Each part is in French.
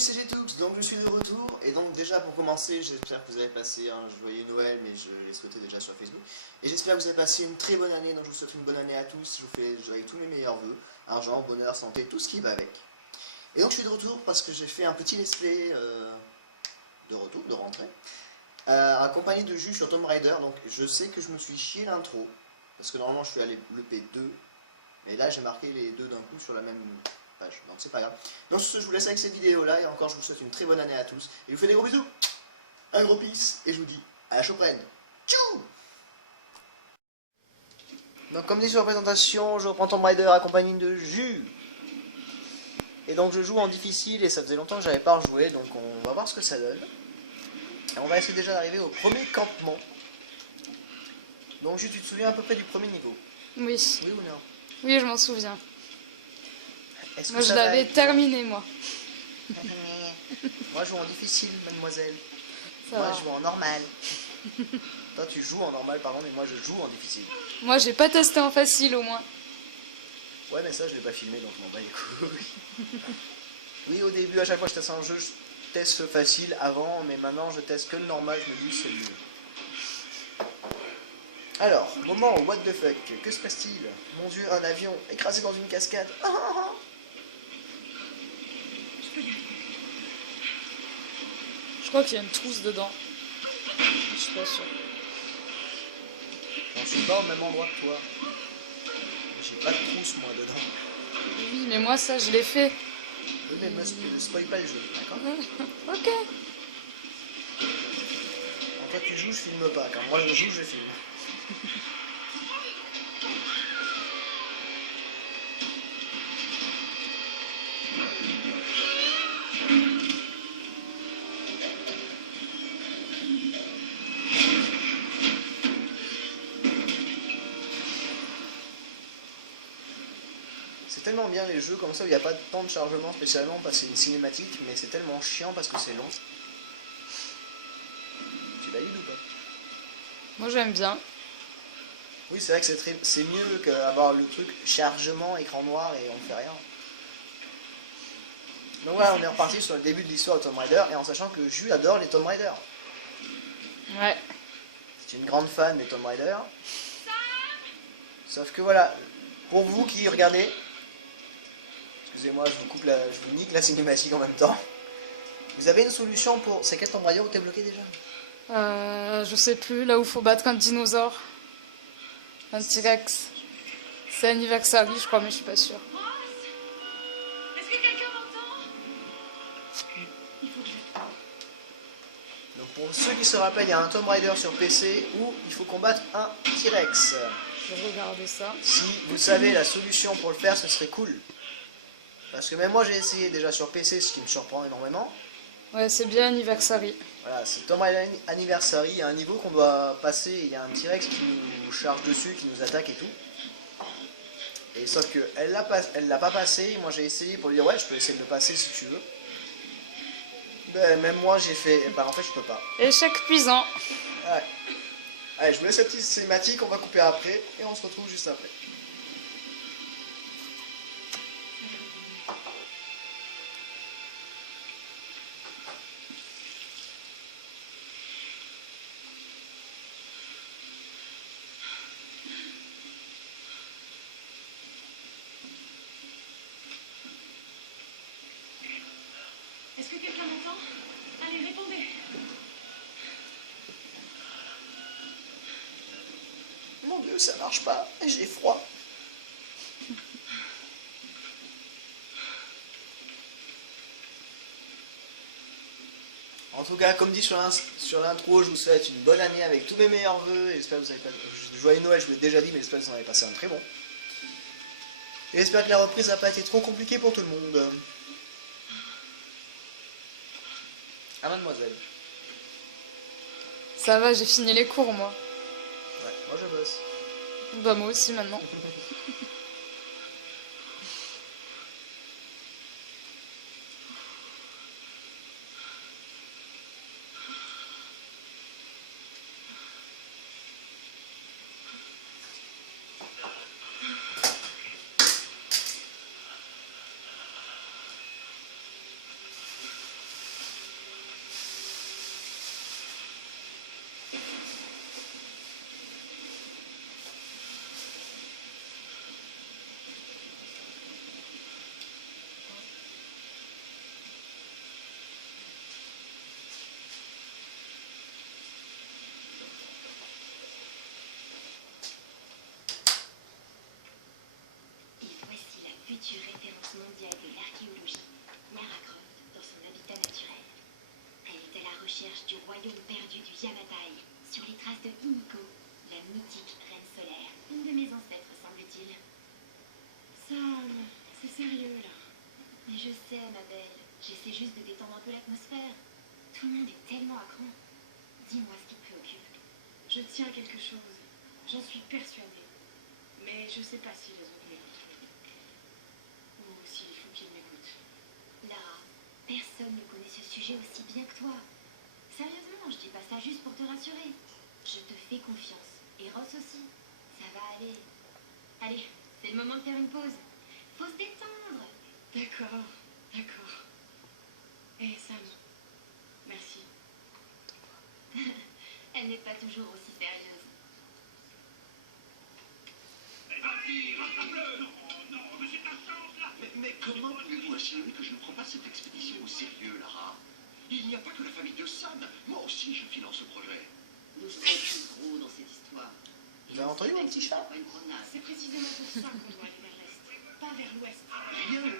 CG Tux, donc je suis de retour, et donc déjà pour commencer, j'espère que vous avez passé un joyeux Noël, mais je l'ai souhaité déjà sur Facebook, et j'espère que vous avez passé une très bonne année, donc je vous souhaite une bonne année à tous, je vous fais avec tous mes meilleurs vœux, argent, bonheur, santé, tout ce qui va avec. Et donc je suis de retour parce que j'ai fait un petit let's play de retour, de rentrée, accompagné de Jules sur Tomb Raider, donc je sais que je me suis chié l'intro, parce que normalement je suis allé le P2, mais là j'ai marqué les deux d'un coup sur la même page, donc c'est pas grave. Donc sur ce, je vous laisse avec cette vidéo là, et encore je vous souhaite une très bonne année à tous, et je vous fais des gros bisous, un gros peace, et je vous dis à la prochaine. Tchou. Donc comme dit sur la présentation, je reprends Tomb Raider accompagné de Jules. Et donc je joue en difficile, et ça faisait longtemps que j'avais pas rejoué, donc on va voir ce que ça donne. Et on va essayer déjà d'arriver au premier campement. Donc Jules, tu te souviens à peu près du premier niveau? Oui. Oui ou non? Oui, je m'en souviens. Moi je l'avais terminé, moi. Moi je joue en difficile, mademoiselle. Ça moi va. je joue en normal. Toi tu joues en normal, pardon, mais moi je joue en difficile. Moi j'ai pas testé en facile au moins. Ouais, mais ça je l'ai pas filmé, donc je m'en bats les couilles. Oui, au début, à chaque fois que je teste un jeu, je teste facile avant, mais maintenant je teste que le normal, je me dis c'est le mieux. Alors, moment what the fuck, que se passe-t-il? Mon dieu, un avion écrasé dans une cascade. Je crois qu'il y a une trousse dedans. Je suis pas sûre. J'en suis pas au même endroit que toi. J'ai pas de trousse moi dedans. Oui, mais moi ça je l'ai fait. Oui, mais ne spoil pas le jeu, d'accord? Ok. Quand toi tu joues, je filme pas. Quand moi je joue, je filme. C'est tellement bien les jeux comme ça où il n'y a pas de temps de chargement spécialement parce que c'est une cinématique, mais c'est tellement chiant parce que c'est long. Tu valides ou pas? Moi j'aime bien. Oui, c'est vrai que c'est mieux qu'avoir le truc chargement, écran noir et on fait rien. Donc voilà, on est reparti sur le début de l'histoire de Tomb Raider, et en sachant que Jules adore les Tomb Raider. Ouais. C'est une grande fan des Tomb Raider. Sauf que voilà, pour vous qui regardez, excusez-moi, je vous nique la cinématique en même temps. Vous avez une solution pour... C'est quel Tomb Raider où t'es bloqué déjà? Je sais plus, là où faut battre un dinosaure. Un T-Rex. C'est Anniversary, je crois, mais je suis pas sûre. Est-ce que quelqu'un m'entend? Donc pour ceux qui se rappellent, il y a un Tomb Raider sur PC où il faut combattre un T-Rex. Je vais regarder ça. Si vous savez la solution pour le faire, ce serait cool. Parce que même moi j'ai essayé déjà sur PC, ce qui me surprend énormément. Ouais, c'est bien Anniversary. Voilà, c'est Tomb Raider Anniversary, il y a un niveau qu'on doit passer, il y a un T-Rex qui nous charge dessus, qui nous attaque et tout. Et sauf que elle l'a pas passé, moi j'ai essayé pour lui dire ouais je peux essayer de le passer si tu veux. Ben même moi j'ai fait, bah en fait je peux pas. Échec cuisant. Ouais. Allez, je vous laisse la petite cinématique, on va couper après, et on se retrouve juste après. Est-ce que quelqu'un m'entend? Allez, répondez. Mon dieu, ça marche pas, j'ai froid. En tout cas, comme dit sur l'intro, je vous souhaite une bonne année avec tous mes meilleurs vœux. J'espère que vous avez pas... Joyeux Noël, je vous l'ai déjà dit, mais j'espère que vous en avez passé un très bon. Et j'espère que la reprise n'a pas été trop compliquée pour tout le monde. Ah, mademoiselle. Ça va, j'ai fini les cours, moi. Ouais, moi je bosse. Bah, moi aussi maintenant. pointure référence mondiale de l'archéologie, Lara Croft dans son habitat naturel. Elle est à la recherche du royaume perdu du Yamatai, sur les traces de Himiko, la mythique reine solaire, une de mes ancêtres semble-t-il. Sam, c'est sérieux là. Mais je sais, ma belle, j'essaie juste de détendre un peu l'atmosphère. Tout le monde est tellement à cran. Dis-moi ce qui te préoccupe. Je tiens à quelque chose. J'en suis persuadée. Mais je sais pas si les autres m'écoutent. Ou s'il faut qu'ils m'écoutent. Lara, personne ne connaît ce sujet aussi bien que toi. Sérieusement, je dis pas ça juste pour te rassurer. Je te fais confiance. Et Ross aussi. Ça va aller. Allez, c'est le moment de faire une pause. Faut se détendre. D'accord, d'accord. Eh Sam, merci. Elle n'est pas toujours aussi sérieuse. Mais comment pouvez-vous assurer que je ne prends pas cette expédition au sérieux, Lara? Il n'y a pas que la famille de Sam. Moi aussi, je finance ce projet. Nous sommes tous gros dans cette histoire. Vous avez entendu mon petit chat? Pas une promenade. C'est précisément pour ça qu'on doit aller vers l'est, pas vers l'ouest. Rien ne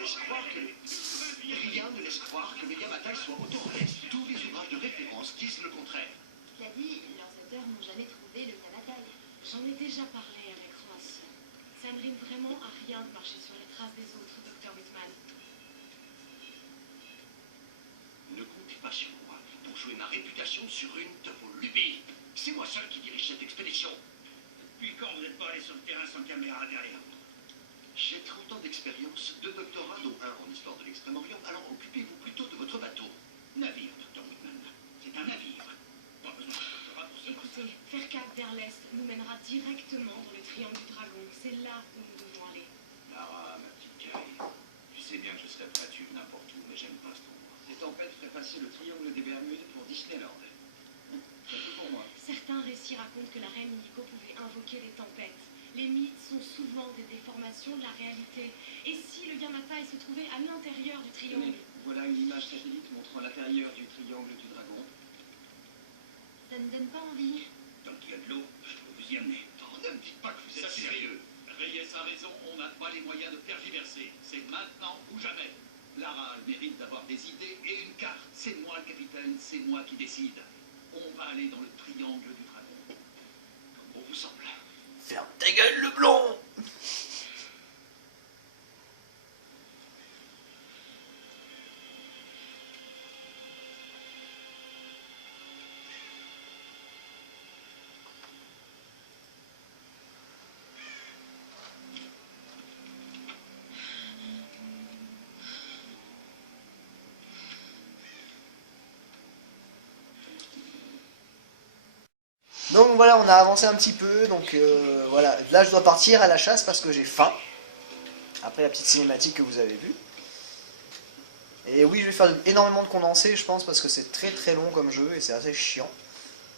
laisse croire que le Yamatai soit autoritaire. Tous les ouvrages de référence disent le contraire. Cela dit, leurs auteurs n'ont jamais trouvé le Yamatai. J'en ai déjà parlé avec Ross. Ça ne rime vraiment à rien de marcher sur les traces des autres, Dr. Whitman. Ne comptez pas sur moi pour jouer ma réputation sur une de vos lubies. C'est moi seul qui dirige cette expédition. Depuis quand vous n'êtes pas allé sur le terrain sans caméra derrière vous? J'ai 30 ans d'expérience, 2 doctorats, dont un en histoire de l'Extrême-Orient, alors occupez-vous plutôt de votre bateau. Navire, Dr. Whitman. C'est un navire. Pas besoin de doctorat pour ça. Écoutez, faire cap vers l'est nous mènera directement dans le triangle du dragon. C'est là où nous devons aller. Lara, ma petite Carrie, tu sais bien que je serais prêt à suivre n'importe où, mais j'aime pas cet endroit. Ces tempêtes feraient passer le triangle des Bermudes pour Disneyland. C'est tout pour moi. Certains récits racontent que la reine Himiko pouvait invoquer des tempêtes. Les mythes sont souvent des déformations de la réalité. Et si le Yamatai se trouvait à l'intérieur du triangle? Voilà une image satellite montrant l'intérieur du triangle du dragon. Ça ne donne pas envie. Tant qu'il y a de l'eau, je peux vous y amener. Oh, ne me dites pas que vous êtes sérieux. Reyes a raison, on n'a pas les moyens de tergiverser. C'est maintenant ou jamais. Lara mérite d'avoir des idées et une carte. C'est moi le capitaine, c'est moi qui décide. On va aller dans le triangle du dragon. Comme bon vous semble. Ferme ta gueule, le blond! Donc voilà, on a avancé un petit peu, donc voilà, là je dois partir à la chasse parce que j'ai faim, après la petite cinématique que vous avez vue. Et oui, je vais faire énormément de condensés, je pense, parce que c'est très très long comme jeu et c'est assez chiant.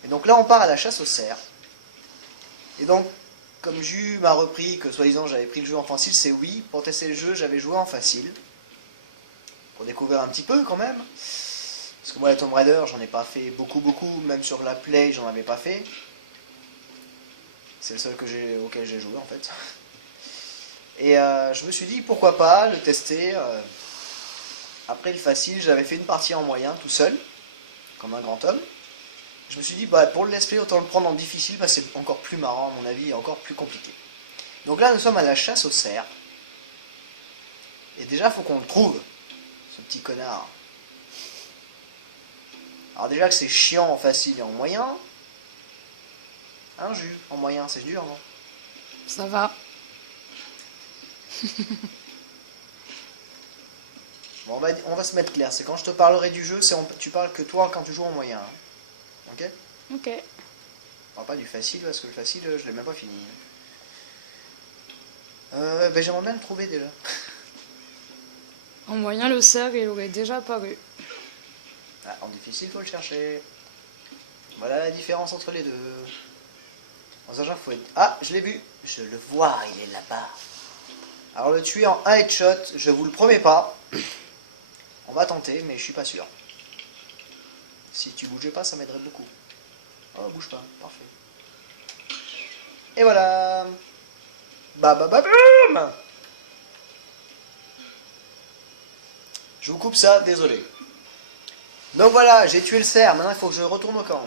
Et donc là on part à la chasse aux cerfs. Et donc, comme Jus m'a repris que soi-disant j'avais pris le jeu en facile, c'est oui, pour tester le jeu j'avais joué en facile. Pour découvrir un petit peu quand même. Parce que moi, la Tomb Raider, j'en ai pas fait beaucoup, même sur la Play, j'en avais pas fait. C'est le seul auquel j'ai joué en fait. Et je me suis dit, pourquoi pas le tester. Après le facile, j'avais fait une partie en moyen, tout seul, comme un grand homme. Je me suis dit, bah, pour le let's play, autant le prendre en difficile, bah, c'est encore plus marrant, à mon avis, et encore plus compliqué. Donc là, nous sommes à la chasse aux cerfs. Et déjà, il faut qu'on le trouve, ce petit connard. Alors déjà que c'est chiant en facile et en moyen. Un jus en moyen, c'est dur, non? Ça va. Bon, on va se mettre clair. C'est quand je te parlerai du jeu, tu parles que toi quand tu joues en moyen. Hein. Ok? Ok. On parle pas du facile, parce que le facile, je l'ai même pas fini. Ben j'aimerais bien le trouver déjà. En moyen, le cerf, il aurait déjà apparu. Ah, en difficile, faut le chercher. Voilà la différence entre les deux. En sachant qu'il faut être... Ah, je l'ai vu. Je le vois, il est là-bas. Alors le tuer en un headshot, je vous le promets pas. On va tenter, mais je suis pas sûr. Si tu bougeais pas, ça m'aiderait beaucoup. Oh, bouge pas, parfait. Et voilà. Bah, boum. Je vous coupe ça, désolé. Donc voilà, j'ai tué le cerf, maintenant il faut que je retourne au camp.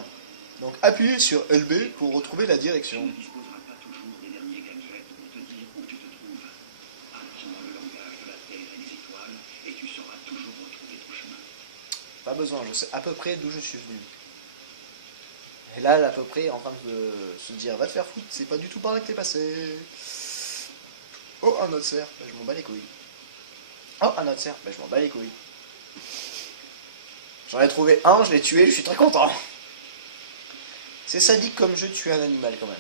Donc appuyez sur LB pour retrouver la direction. Tu ne disposeras pas toujours des derniers gadgets pour te dire où tu te trouves. Apprends le langage de la Terre et des étoiles et tu sauras toujours retrouver ton chemin. Pas besoin, je sais à peu près d'où je suis venu. Et là, elle est à peu près en train de se dire, va te faire foutre, c'est pas du tout par là que t'es passé. Oh, un autre cerf, bah, je m'en bats les couilles. Oh, un autre cerf, bah, je m'en bats les couilles. J'en ai trouvé un, je l'ai tué, je suis très content. C'est sadique comme jeu de tuer un animal quand même.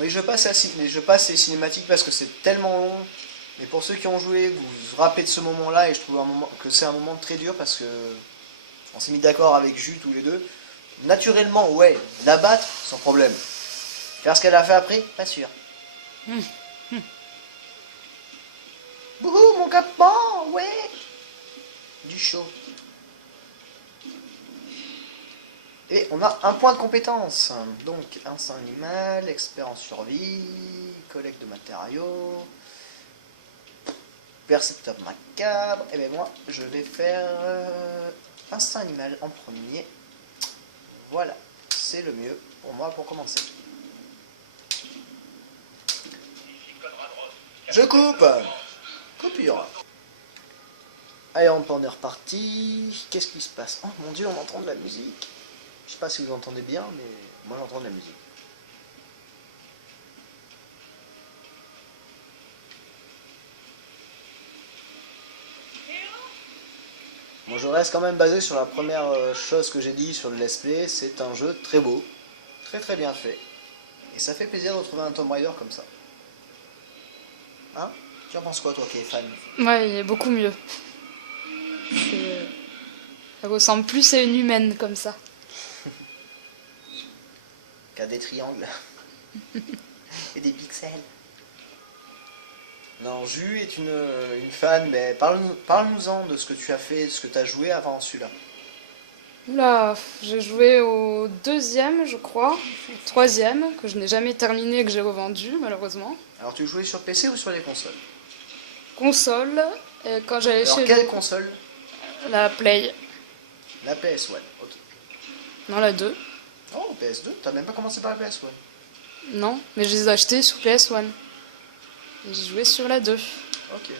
Oui, je passe les cinématiques parce que c'est tellement long. Mais pour ceux qui ont joué, vous vous rappelez de ce moment-là et je trouve que c'est un moment très dur parce que on s'est mis d'accord avec Jus tous les deux. Naturellement, ouais, la battre, sans problème. Faire ce qu'elle a fait après, pas sûr. Bouhou, mon capement, ouais. Du chaud. Et on a un point de compétence. Donc, instinct animal, expert en survie, collecte de matériaux, percepteur macabre. Et bien moi, je vais faire instinct animal en premier. Voilà, c'est le mieux pour moi pour commencer. Je coupe. Coupure. Allez, on est reparti. Qu'est-ce qui se passe? Oh mon dieu, on entend de la musique. Je sais pas si vous entendez bien, mais moi j'entends de la musique. Moi je reste quand même basé sur la première chose que j'ai dit sur le let's play, c'est un jeu très beau, très très bien fait. Et ça fait plaisir de retrouver un Tomb Raider comme ça. Hein? Tu en penses quoi toi qui es fan? Ouais, il est beaucoup mieux. Ça ressemble plus à une humaine comme ça. Qu'à des triangles. Et des pixels. Non, Jus est une fan, mais parle-nous-en de ce que tu as fait, de ce que tu as joué avant celui-là. Oula, j'ai joué au deuxième, je crois, au troisième, que je n'ai jamais terminé et que j'ai revendu, malheureusement. Alors tu jouais sur PC ou sur les consoles? Console, et quand j'allais Alors chez quelle console? la Play. La PS1, ok. Non, la 2. Oh, PS2, t'as même pas commencé par la PS1. Non, mais je les ai achetés sur PS1. Et j'ai joué sur la 2. Ok.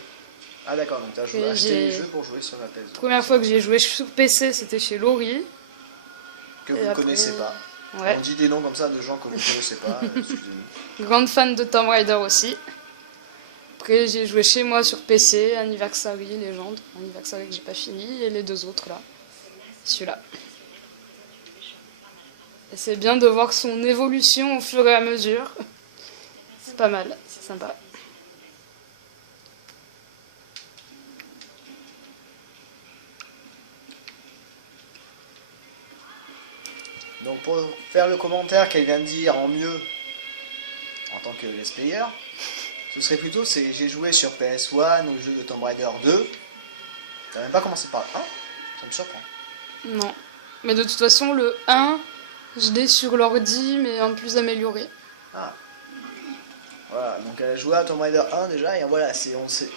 Ah d'accord, donc t'as Et acheté j'ai- les jeux pour jouer sur la PS2. La première fois que j'ai joué sur PC, c'était chez Laurie. Que Et vous ne après- connaissez pas. Ouais. On dit des noms comme ça de gens que vous ne connaissez pas, excusez-nous. Grande fan de Tomb Raider aussi. Après, j'ai joué chez moi sur PC, Anniversary, Légende. Anniversary que j'ai pas fini, et les deux autres là. Celui-là. Et c'est bien de voir son évolution au fur et à mesure. C'est pas mal, c'est sympa. Donc pour faire le commentaire qu'elle vient de dire en mieux, en tant que let's player, ce serait plutôt j'ai joué sur PS1 au jeu de Tomb Raider 2. T'as même pas commencé par le 1? Ça me surprend. Non. Mais de toute façon, le 1, je l'ai sur l'ordi, mais en plus amélioré. Ah. Voilà, donc elle a joué à Tomb Raider 1 déjà, et voilà,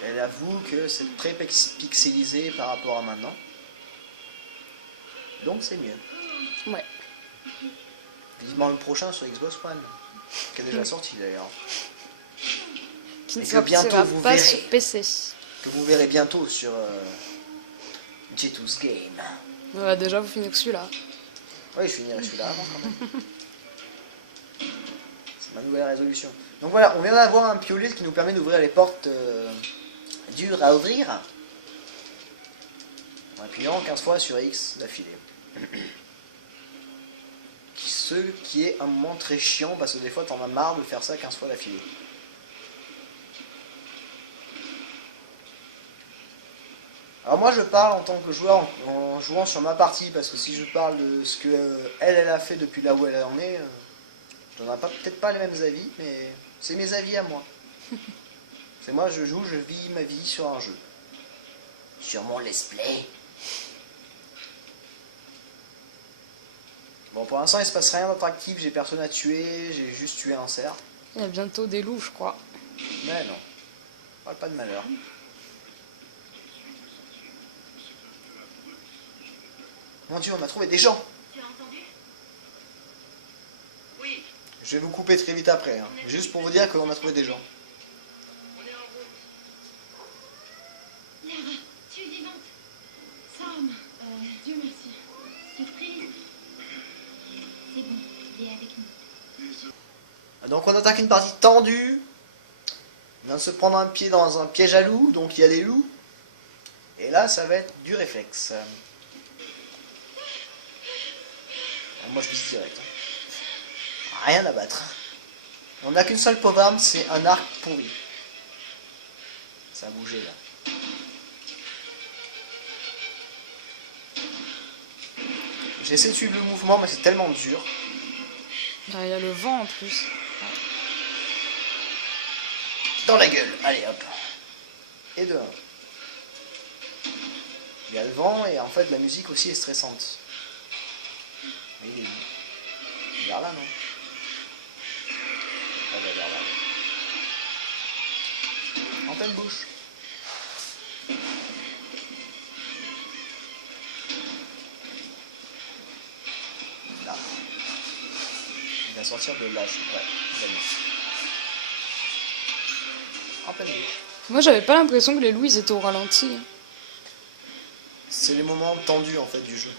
elle avoue que c'est très pixelisé par rapport à maintenant. Donc c'est mieux. Ouais. Vivement le prochain sur Xbox One, qui est déjà sorti d'ailleurs. Qui ne Et que bientôt, sortira vous pas verrez. sur PC. Que vous verrez bientôt sur G2's Game. Déjà, vous finissez que celui-là. Oui, je finirai celui-là avant quand même. C'est ma nouvelle résolution. Donc voilà, on vient d'avoir un piolet qui nous permet d'ouvrir les portes dures à ouvrir. En appuyant 15 fois sur X d'affilée. Ce qui est un moment très chiant parce que des fois t'en as marre de faire ça 15 fois d'affilée. Alors moi je parle en tant que joueur en jouant sur ma partie parce que si je parle de ce que elle a fait depuis là où elle en est, j'en ai peut-être pas les mêmes avis, mais c'est mes avis à moi. C'est moi je joue, je vis ma vie sur un jeu. Sur mon let's play. Bon pour l'instant il se passe rien d'attractif, j'ai personne à tuer, j'ai juste tué un cerf. Il y a bientôt des loups, je crois. Mais non, parle pas de malheur. Mon Dieu, on a trouvé des gens. Tu as entendu? Oui, Je vais vous couper très vite après, hein. Juste pour vous dire qu'on a trouvé des gens. on est en route. Lara, tu es vivante. Sam, Dieu merci. Surprise. C'est bon, il est avec nous. Donc on attaque une partie tendue. On vient de se prendre un pied dans un piège à loups, donc il y a des loups. Et là, ça va être du réflexe. Moi, je vise direct. Hein. Rien à battre. On n'a qu'une seule pauvre arme, c'est un arc pourri. Ça a bougé là. J'essaie de suivre le mouvement, mais c'est tellement dur. Il y a le vent en plus. Dans la gueule, allez hop. Et de 1. Il y a le vent et en fait la musique aussi est stressante. Mais il est où? Vers là, non? Ah bah vers là. En pleine bouche. Là. Il va sortir de l'âge. Ouais, il va bien. En pleine bouche. Moi, j'avais pas l'impression que les loups ils étaient au ralenti. C'est les moments tendus en fait du jeu.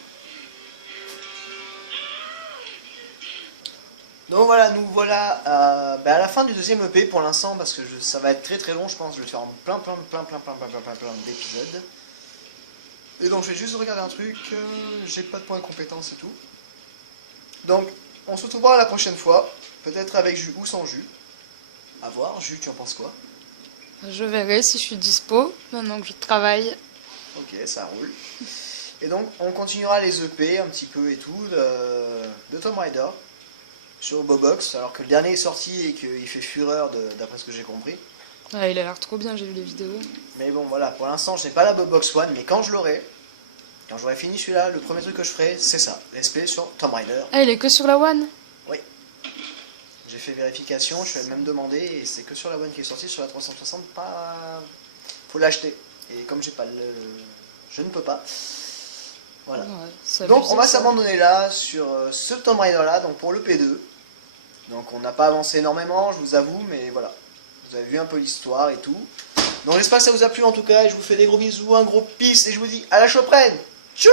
Donc voilà, nous voilà à la fin du deuxième EP pour l'instant parce que ça va être très très long, je pense. Je vais faire plein d'épisodes. Et donc je vais juste regarder un truc. J'ai pas de points de compétence et tout. Donc on se retrouvera la prochaine fois, peut-être avec Jus ou sans Jus. À voir. Jus, tu en penses quoi? Je verrai si je suis dispo maintenant que je travaille. Ok, ça roule. Et donc, on continuera les EP un petit peu et tout de Tomb Raider sur Bobox, alors que le dernier est sorti et qu'il fait fureur d'après ce que j'ai compris. Ah, il a l'air trop bien, j'ai vu les vidéos. Mais bon, voilà, pour l'instant, je n'ai pas la Bobox One, mais quand je l'aurai, quand j'aurai fini celui-là, le premier truc que je ferai, c'est ça, l'SP sur Tomb Raider. Ah, il est que sur la One? Oui. J'ai fait vérification, je suis même demandé, et c'est que sur la One qui est sortie, sur la 360, pas... Faut l'acheter. Et comme j'ai pas le... Je ne peux pas. Voilà. Ouais, c'est Donc abusé, on va ça. s'abandonner là sur ce Tomb Raider là, donc pour le P2. Donc on n'a pas avancé énormément, je vous avoue, mais voilà. Vous avez vu un peu l'histoire et tout. Donc j'espère que ça vous a plu en tout cas, et je vous fais des gros bisous, un gros peace, et je vous dis à la prochaine. Tchou!